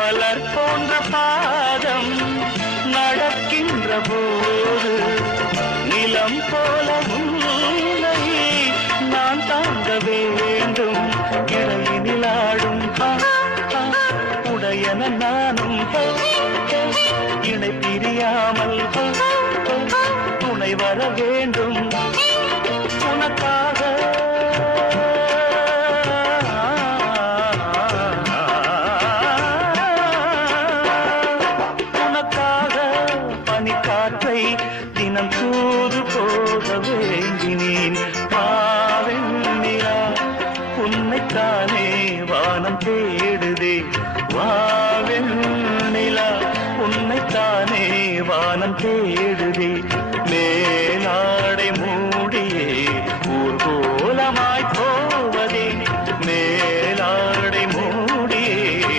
மலர் போன்ற பாதம் நடக்கின்ற போது நிலம் போல உன்னை நான் தாங்க வேண்டும். இடையினில் ஆடும் உடையன நானும் இணை பிரியாமல் துணை வர வேண்டும் உனக்காக. பனிக்காற்றை தினம் தூது போக வேண்டினேன். பாவெண்ணிலா உன்னைத்தானே வானம் தேடுதே. வா